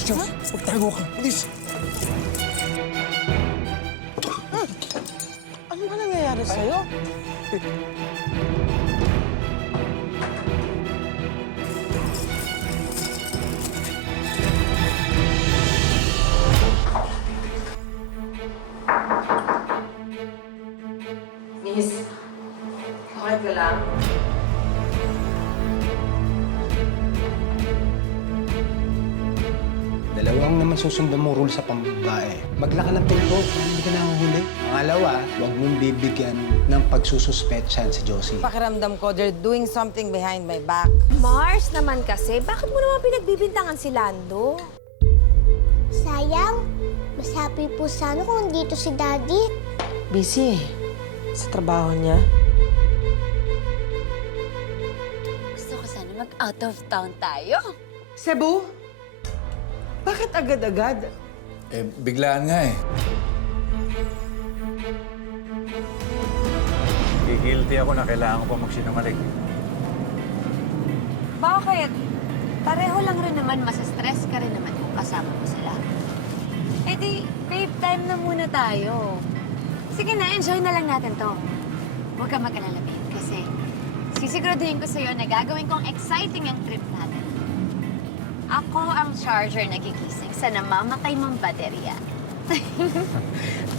Siya, magtago ka. Bilis. Ano ba nangyayari sa'yo? Miss, okay ka lang? Dalawang naman susundan mo rule sa pambabae. Maglaka ng pinto, hindi ka nahuhuli. Pangalawa, huwag mong bibigyan ng pagsususpetsahan si Josie. Pakiramdam ko, they're doing something behind my back. Mars naman kasi, bakit mo naman pinagbibintangan si Lando? Sayang, mas happy po sana kung dito si Daddy. Busy sa trabaho niya. Gusto ko sana mag-out of town tayo. Cebu? Bakit agad-agad? Eh, biglaan nga eh. Guilty ako na kailangan ko pa magsinungaling. Bakit? Pareho lang rin naman, masa-stress ka rin naman kung kasama mo sila. Eh di, babe, time na muna tayo. Sige na, enjoy na lang natin to. Huwag ka mag-alala, babe, kasi sisiguraduhin ko sa'yo na gagawin kong exciting ang trip natin. Ako ang charger na gigising sa namamatay mong baterya.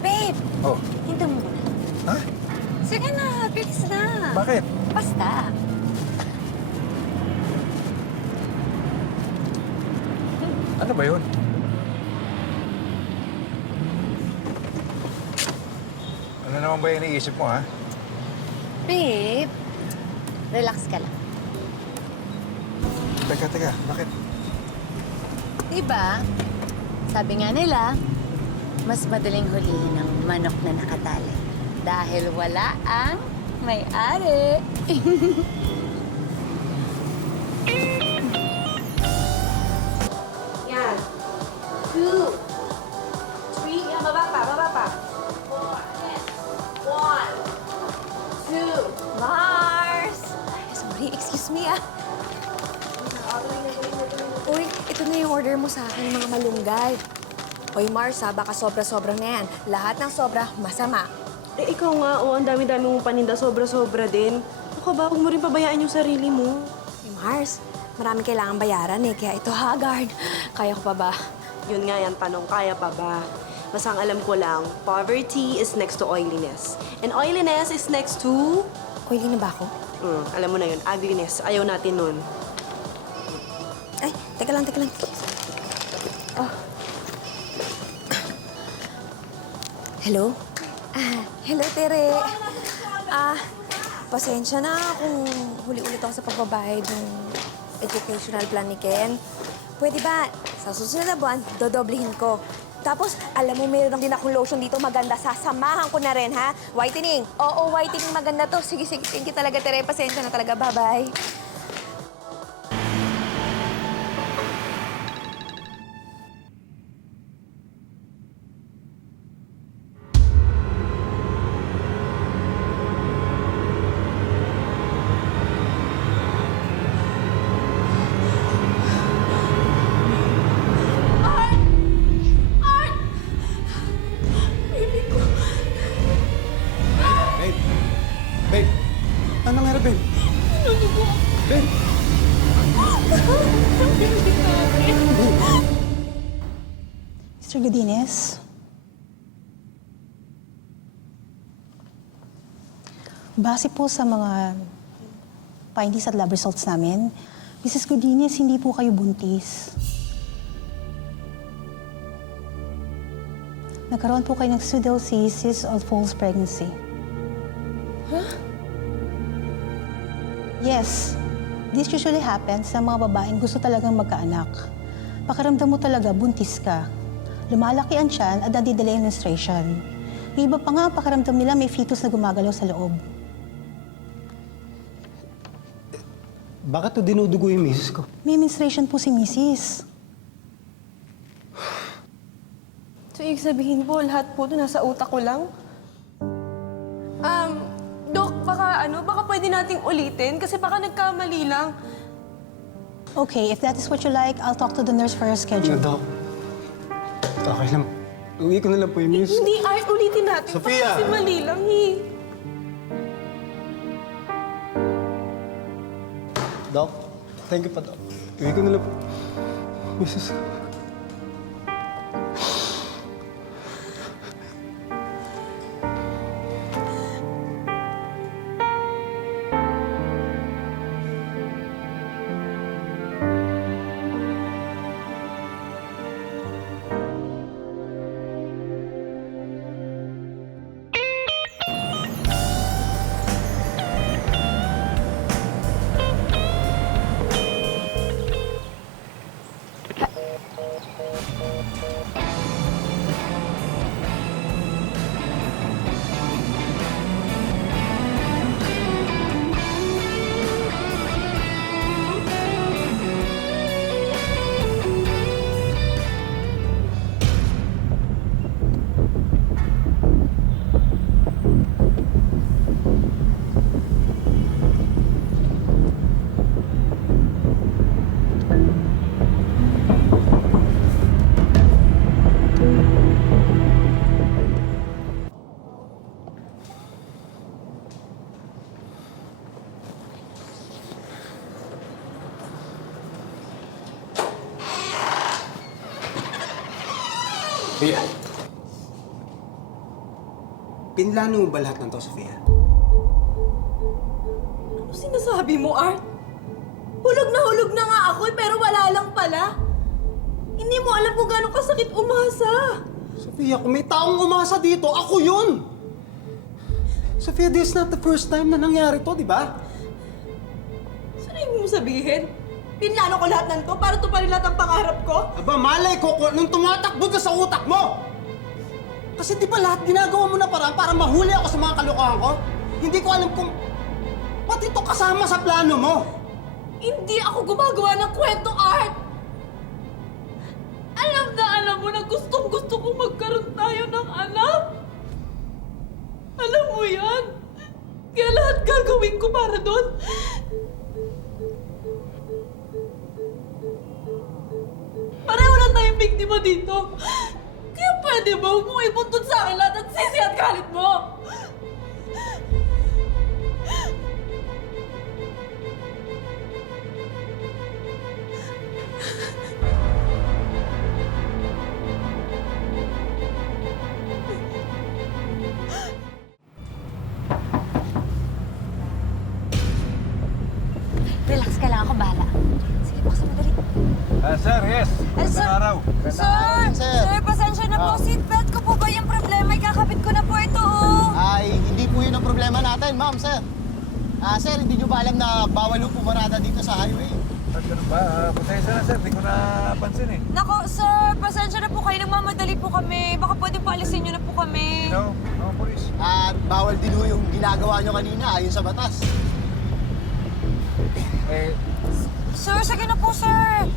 Babe, Oh, hinto mo muna. ha? Sige na, bilis na. Bakit? Basta. Ano ba yun? Ano naman ba yung iniisip mo, ha? Babe, relax ka lang. Teka, bakit? Diba? Sabi nga nila, mas madaling hulihin ng manok na nakatali dahil wala ang may-ari. Yan. 2, 3, yan, baba pa. 4, 1, 2, Mars! Ay, sorry, excuse me Uy, ito na yung order mo sa akin, mga malunggay. Uy, Mars, baka sobra-sobra na yan. Lahat ng sobra, masama. Eh, ikaw nga, ang dami-dami mong paninda, sobra-sobra din. Ako ba, huwag mo rin pabayaan yung sarili mo. Uy, Mars, maraming kailangan bayaran Kaya ito, Haggard. Kaya ko pa ba? Yun nga yan, tanong, kaya pa ba? Basta ang alam ko lang, poverty is next to oiliness. And oiliness is next to... Oily na ba ako? alam mo na yun, ugliness. Ayaw natin nun. Ay, teka lang. Oh. Hello? Hello, Tere. Pasensya na kung huli-ulit ako sa pagbabayad ng educational plan ni Ken. Pwede ba, sa susunod na buwan, dodoblihin ko. Tapos, alam mo, mayroon din akong lotion dito maganda. Sasamahan ko na rin, ha? Whitening. Oo, whitening maganda to. Sige, thank you talaga, Tere. Pasensya na talaga. Bye-bye. Babe! Ano nangyari, babe? Babe! Mr. Godinez? Base po sa mga findings at lab results namin, Mrs. Godinez, hindi po kayo buntis. Nagkaroon po kayo ng pseudocysts of false pregnancy. Yes, this usually happens sa mga babaeng gusto talagang magkaanak. Pakiramdam mo talaga, buntis ka. Lumalaki ang tiyan at nadidelay ang menstruation. Yung iba pa nga, pakiramdam nila may fetus na gumagalaw sa loob. Bakit to dinudugo yung misis ko? May menstruation po si Mrs. So, ibig sabihin po, lahat po ito nasa utak ko lang? Dok, baka pwede nating ulitin? Kasi baka nagkamali lang. Okay, if that is what you like, I'll talk to the nurse for your schedule. Doc. Okay lang. Uwi ko na lang po yung miss. Hindi, Art, ulitin natin. Sophia! Kasi mali lang eh. Doc, thank you pa, Doc. Uwi ko na lang po. Mrs. Sophia. Pinlano mo ba lahat ng to, Sophia? Ano sinasabi mo, Art? Hulog na nga ako pero wala lang pala. Hindi mo alam kung gano'ng kasakit umasa. Sophia, kung may taong umasa dito, ako yun! Sophia, this is not the first time na nangyari to, di ba? Saan ibig mo sabihin? Pinlano ko lahat ng to para tuparin lahat ang pangarap ko? Aba, malay ko kung anong tumatakbo ka sa utak mo! Kasi di ba lahat ginagawa mo na para mahuli ako sa mga kalokohan ko? Hindi ko alam kung pati ito kasama sa plano mo. Hindi ako gumagawa ng kwento, Art! Alam mo na gustong-gusto kong magkaroon tayo ng anak. Alam mo yan. Kaya lahat gagawin ko para doon. Pareho lang tayong biktima dito. Kaya pwede ba huwag mong ibuntun sa akin lahat at sisi at galit mo? Relax ka lang, ako bahala. Sige, paksa madali. Sir, yes. Sir, Magandang araw. Sir, pasensya na po. Seatbelt ko po ba yung problema? Ikakabit ko na po ito, oh. Ay, hindi po yun ang problema natin, ma'am, sir. Sir, hindi nyo ba alam na bawal po pumarada dito sa highway? At ganun ba? Pasensya na, sir. Hindi ko napansin eh. Nako, sir, pasensya na po kayo. Nagmamadali po kami. Baka pwede paalisin nyo na po kami. No, no, police. At bawal din ho yung ginagawa nyo kanina ayon sa batas. Eh, Sir, sige na po, sir.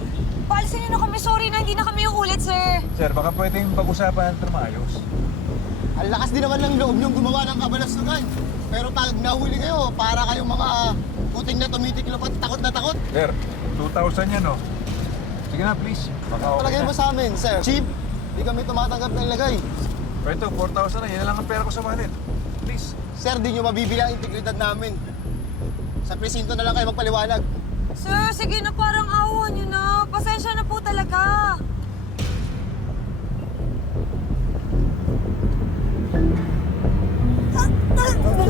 Paalisin nyo na kami. Sorry na, hindi na kami uulit, sir. sir, baka pwedeng pag-usapan natin maayos. Ang lakas din naman ng loob nyong gumawa ng kabalastugan. Pero pag nahuli kayo, para kayong mga puting na tumitiklop at takot na takot. Sir, 2,000 yan, no? Sige na, please. Baka okay Palagay na. mo sa amin, sir. Cheap, di kami tumatanggap ng lagay. Pero ito, 4,000 na. Yan na lang ang pera ko sa wallet. Please. Sir, di nyo mabibili ang integridad namin. Sa presinto na lang kayo magpaliwanag. Sir, sige na, parang awa nyo na. Pasensya na po talaga.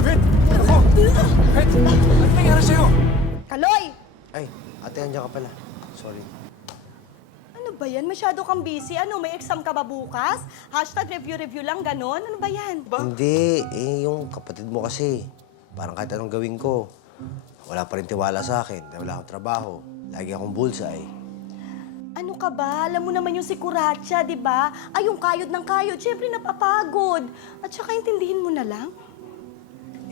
Wait! Ako! Wait! Ano nangyari sa'yo? Kaloy! Ay, ate, andiyan ka pala. Sorry. Ano ba yan? Masyado kang busy. Ano, may exam ka ba bukas? Hashtag review lang, ganon? Ano ba yan? Hindi, yung kapatid mo kasi, parang kahit anong gawin ko, wala pa rin tiwala sa akin, dahil wala akong trabaho. Lagi akong bullseye. Ano ka ba? Alam mo naman yung si Kuratsa, di ba? Ay, yung kayod ng kayod. Siyempre, napapagod. At saka, intindihin mo na lang.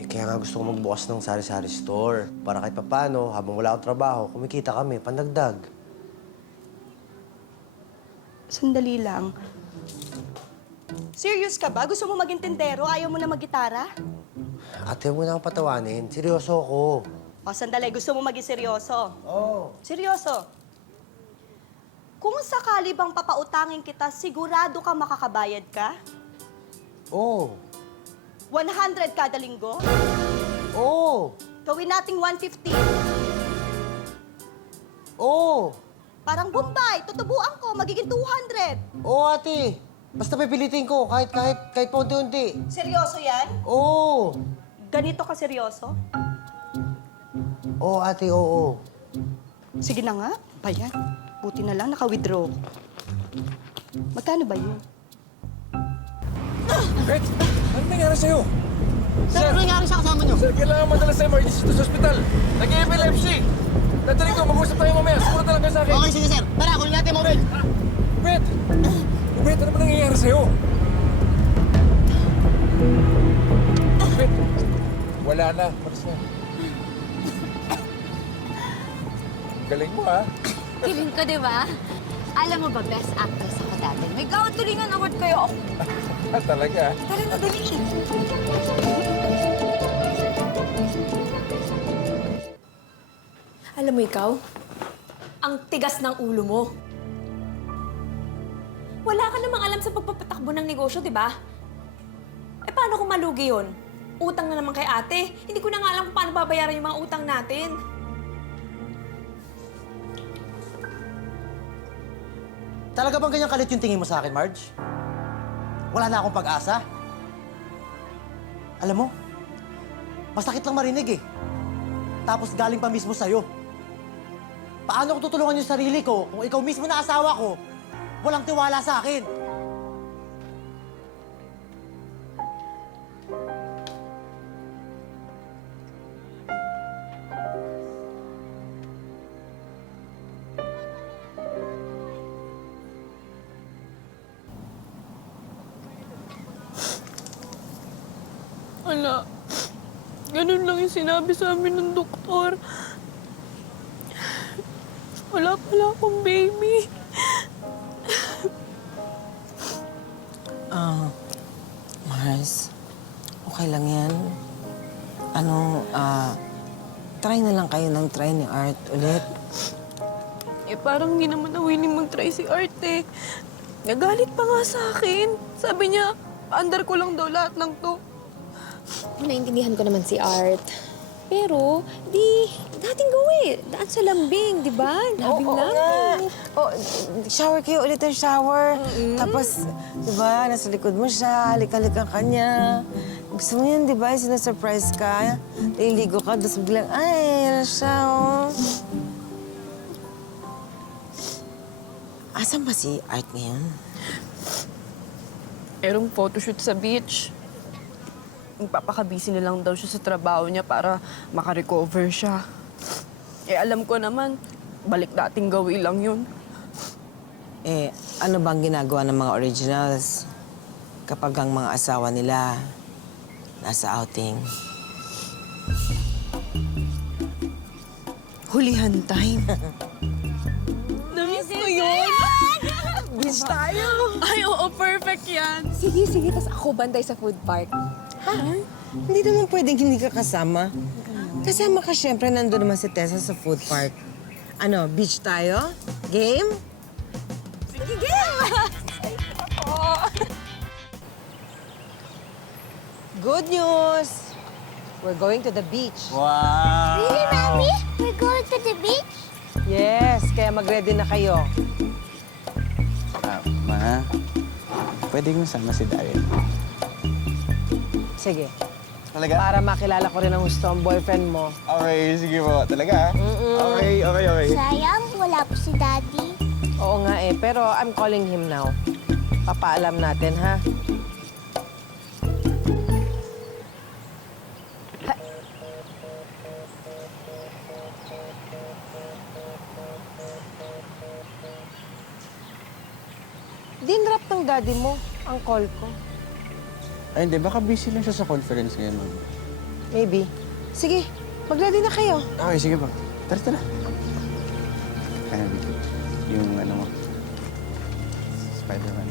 Kaya nga gusto ko magbukas ng sari-sari store. Para kahit papano, habang wala akong trabaho, kumikita kami, pandagdag. Sandali lang. Serious ka ba? Gusto mo maging tindero? Ayaw mo na mag-gitara? Ate, huwag mo na akong patawanin. Seryoso ako. O, sandali. Gusto mo maging seryoso? Oo. Seryoso? Kung sakali bang papautangin kita, sigurado ka makakabayad ka? Oo. 100 kada linggo? Oo. Gawin nating 150. Oo. Parang Bombay, tutubuan ko, magiging 200. Oo, ate. Basta pipilitin ko, kahit paunti-unti. Seryoso yan? Oo. Ganito ka seryoso? Oo, ate, oo. Sige na nga, bayan. Buti na lang naka-withdraw. Magkano ba yun? Beth, ano nangyari sa'yo? Sir, ano nangyari sa kasama niyo? Sir, kailangan madala sa emergency to sa ospital. Nag-epilepsy. Dadaling ko, mag-usap tayo mamaya. Sumunod na lang kayo sa akin. Okay, sige sir. Tara, kunin natin yung mobile. Beth! Beth, ano ba nangyayari sa'yo? Beth! Wala na. Maris na. Galing mo, ha? Galing ko, di ba? Alam mo ba, best actress ako dati. May gawatulingan award kayo ako. Talaga. Dali na, dali. Alam mo ikaw, ang tigas ng ulo mo. Wala ka namang alam sa pagpapatakbo ng negosyo, di ba? Eh, paano kung malugi yun? Utang na naman kay ate. Hindi ko na nga alam kung paano babayaran yung mga utang natin. Talaga bang ganyan kalit yung tingin mo sa akin, Marge? Wala na akong pag-asa? Alam mo, masakit lang marinig eh. Tapos galing pa mismo sa'yo. Paano ko tutulungan yung sarili ko kung ikaw mismo na asawa ko, walang tiwala sa akin? Ala, ganun lang yung sinabi sa amin ng doktor. Wala pala akong baby. Mars, okay lang yan. Try na lang kayo ng try ni Art ulit. Eh, parang hindi naman na willing mag-try si Art eh. Nagalit pa nga sa akin. Sabi niya, under ko lang daw lahat ng to. Naintindihan ko naman si Art. Pero, dating gawin. Daan sa lambing, di ba? Lambing lang. Shower kayo ulit ng shower. Tapos, di ba, nasa likod mo siya, halik-halikan ka niya. Gusto mo yun, di ba? Sinasurprise ka. Nililigo ka, tapos biglang, ay, yan siya, oh. Asan ba si Art ngayon? Merong photoshoot sa beach. Magpapakabisi na lang daw siya sa trabaho niya para makarecover siya. Eh, alam ko naman, balik dating gawin lang yun. Eh, ano bang ginagawa ng mga originals kapag ang mga asawa nila nasa outing? Hulihan time. Namiss ko yun! Beach tayo! Ay, oo, perfect yan! Sige, sige. Tapos ako bantay sa food park. Ha? Hindi naman pwedeng hindi ka kasama. Kasama ka siyempre, nandun naman si Tessa sa food park. Ano, beach tayo? Game? Sige, game! Good news! We're going to the beach. Wow! Really, Mommy? We're going to the beach? Yes, kaya mag-ready na kayo. Ma, pwede kong sama si Daryl. Sige. Talaga? Para makilala ko rin ang gusto ang boyfriend mo. Okay, sige po. Talaga? Okay. Sayang, wala po si Daddy. Oo nga eh, pero I'm calling him now. Papaalam natin, ha? Dinrap ng daddy mo ang call ko. Ay, hindi. Baka busy lang siya sa conference ngayon, Ma'am. Maybe. Sige, mag-ready na kayo. Okay, sige po. Tara. Kaya, yung ano mo, Spider-Man.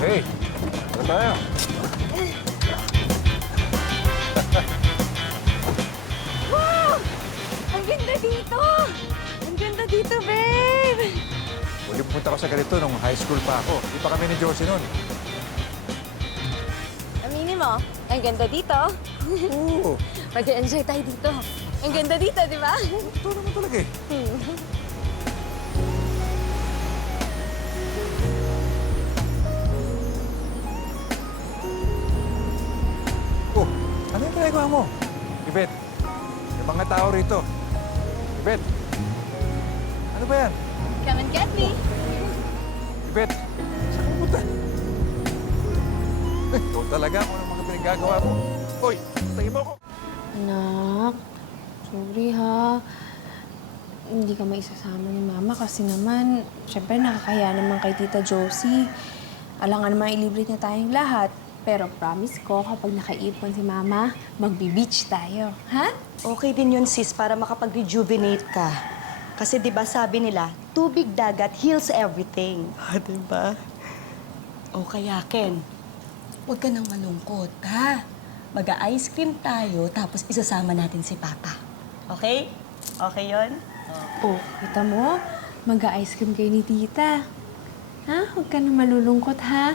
Hey, tayo. Wow! Ang ganda dito! Ang ganda dito, babe! Huli pumunta ko sa ganito nung high school pa ako. Di pa kami ni Josie nun. Aminin mo, ang ganda dito. Oo. Mag-enjoy tayo dito. Ang ganda dito, di ba? Ito naman talaga eh. Oh, ano yung ginagawa mo? Ibet, may mga tao rito. Ibet, ano ba yan? Come and get me. Ibet, saan ka pupunta? Eh, ikaw talaga kung ano mga pinagagawa mo. Hoy, tayo mo ako. Anak, sorry ha. Hindi ka maisasama ni Mama kasi naman, syempre nakakaya naman kay Tita Josie. Alangan naman ilibre niya tayong lahat. Pero promise ko, kapag nakaipon si Mama, magbi-beach tayo. Ha? Okay din yun, sis, para makapag-rejuvenate ka. Kasi di ba sabi nila, tubig dagat heals everything. Di ba? O kaya, Ken, huwag ka nang malungkot, ha? Mag-ice cream tayo, tapos isasama natin si Papa. Okay? Okay yon? Oh, kita mo? Mag-ice cream kayo ni Tita. Ha? Huwag ka na malulungkot, ha?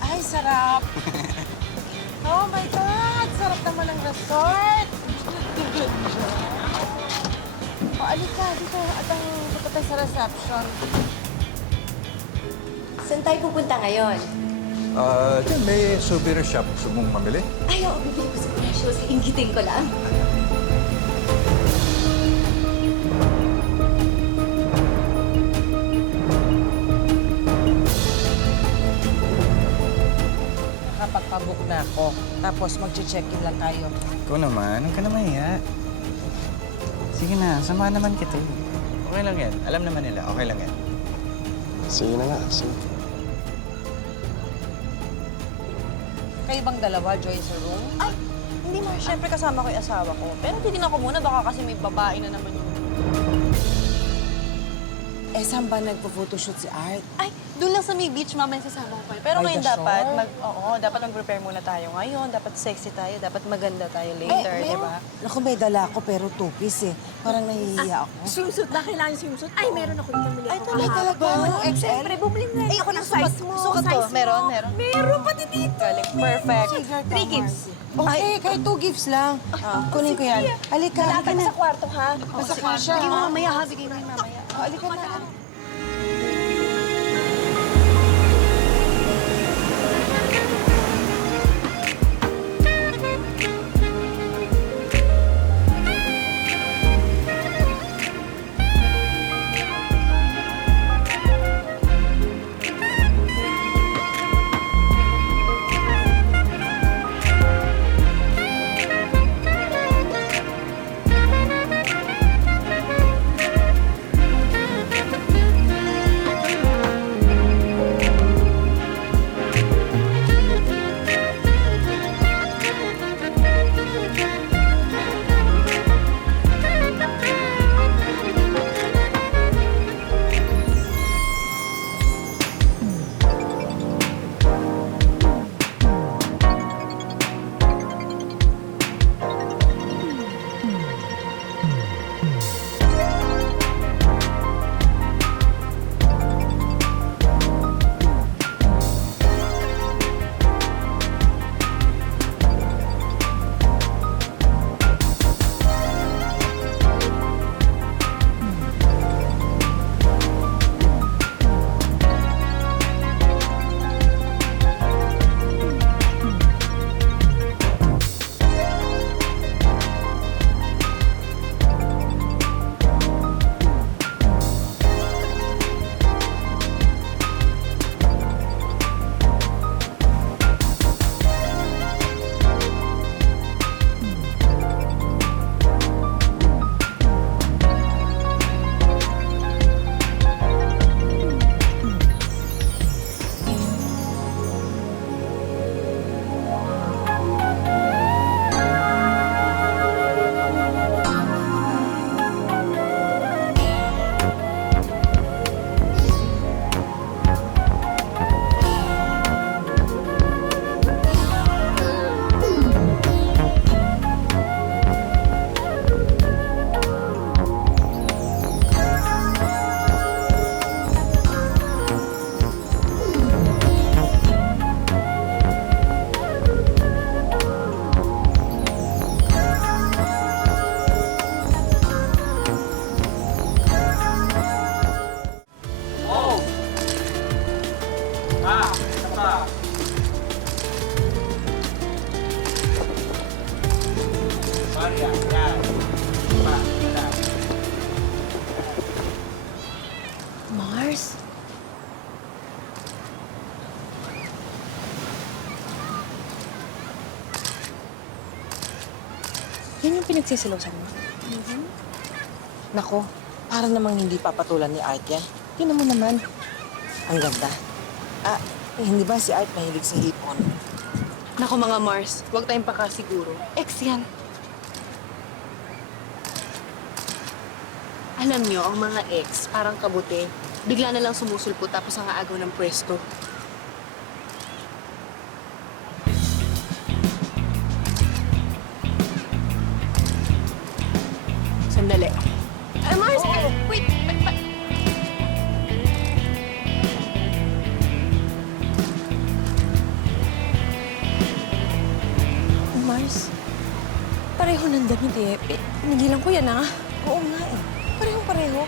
Ay, sarap! Oh my God! Sarap naman ng resort! O, alika, dito. At ang pupunta sa reception. Saan tayo pupunta ngayon? Diyan may souvenir shop. Gusto mong mamili? Ay, oo, bibili ko sa Precious. Ingitin ko lang. Nakapagpabook na ako. Tapos mag-check-in lang tayo. Ikaw naman, huwag ka na mahiya. Sige na, samahan naman kita. Okay lang yan. Alam naman nila, okay lang yan. Sige na nga, sige. Kayo bang dalawa, Joy, sa room? Ay, hindi mo. Siyempre kasama ko yung asawa ko. Pero titignan ko muna, baka kasi may babae na naman yung... Eh, saan ba nagpo-photoshoot si Art? Ay, doon lang sa may beach, Mama, yung sasama ko kayo. Pero By ngayon the dapat, shore? dapat mag-prepare muna tayo ngayon. Dapat sexy tayo, dapat maganda tayo later, di ba? Naku, may dala ako pero two-piece eh. Parang nahihiya ako. Swimsuit na, kailangan swimsuit. Ay, meron ako yung namili ako. Ay, talaga? XL? Siyempre, bumili na Ay, ako ng nang size mo. sukat to. Meron. Meron pati dito. Galing, perfect. 3 gifts. Okay, kahit 2 gifts lang. Kunin ko yan. Halika, halika na. Sa kwarto, ha? Basta ka siya. Bigay mo mamaya, ha? Bigay mo mamaya. Halika na. yung pinagsisilosan mo? Nako, para namang hindi papatulan ni Art yan. Tingnan mo naman. Ang ganda. Hindi ba si Art mahilig sa hipon? Nako mga Mars, huwag tayong pakasiguro. Ex yan. Alam nyo, ang mga ex, parang kabuti. Bigla na lang sumusulpo tapos ang aagaw ng pwesto. Sandali. Ay, Mars! Wait! Mars, pareho ng damit eh. Pinigilan ko yan ah. Oo nga eh. Pareho.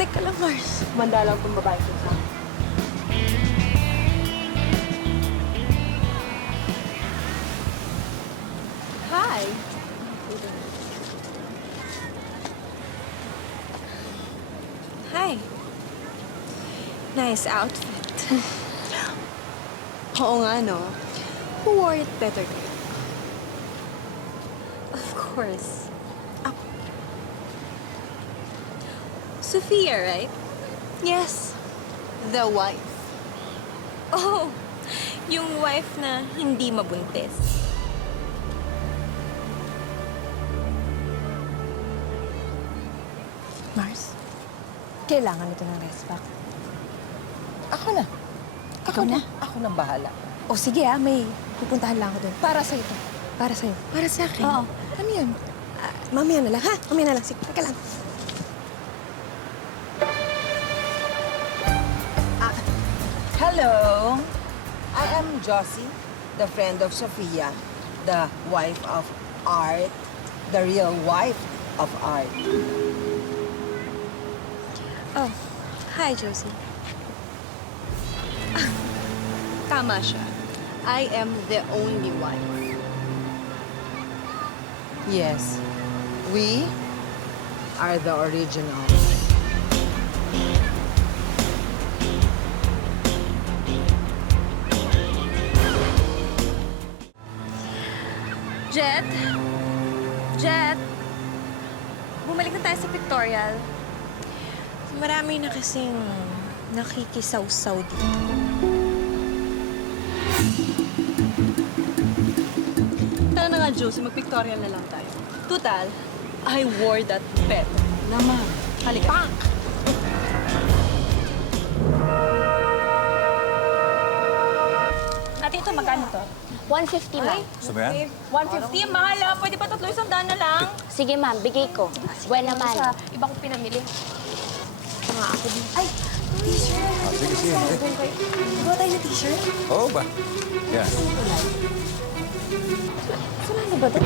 Teka lang, Mars. Manda lang itong babae ko sa Hi! Hi. Nice outfit. Oo nga, no? Who wore it better to you? Of course. Ako. Sophia, right? Yes. The wife. Oh, yung wife na hindi mabuntis. Mars, kailangan ito ng respect. Ako na. Ikaw na? Ako na bahala. O sige may pupuntahan lang ako doon. Para sa'yo to. Para sa'yo. Para sa akin? Oo. Ano yun? Mamaya na lang, ha? Mamaya na lang. Sige, teka lang. Hello. I am Josie, the friend of Sophia, the wife of Art, the real wife of Art. Oh, hi, Josie. Tama siya. I am the only wife. Yes, we are the originals. Jet, bumalik na tayo sa pictorial. Marami na kasing nakikisaw-saw dito. Tara na nga, Josie, mag-pictorial na lang tayo. Total, I wore that better. Naman. Halika. Punk! Ate, ito magkano to? 150, ma'am. Gusto mo yan? 150? Mahal ah. Pwede ba 300 na lang? Sige, ma'am. Bigay ko. Buwan naman. Sa iba kong pinamili. Mga ako din. Ay, t-shirt. Sige. Gawa tayo ng t-shirt? Oo ba? Yan. Saan na ba ito?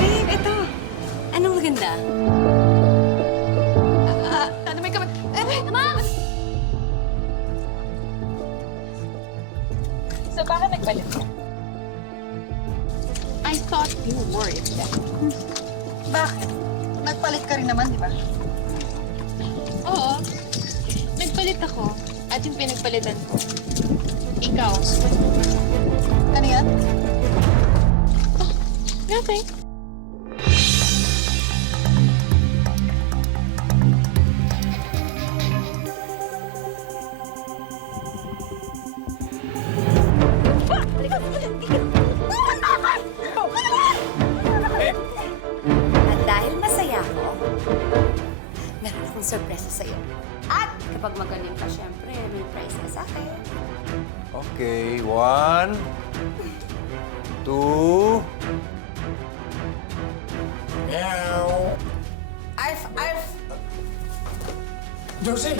Babe, ito. Anong maganda? Ano may kamay? Ma'am! So, bakit nagpalit ka? I thought you wore it then. Bakit? Nagpalit ka rin naman, di ba? Oo. Nagpalit ako. At yung pinagpalitan ko, ikaw. Ano yan? Nothing. At dahil masaya ako, meron akong sorpresa sa'yo. At kapag magaling ka, syempre, may prize ka sa akin. Okay, 1, 2... Meow! Arf! Josie!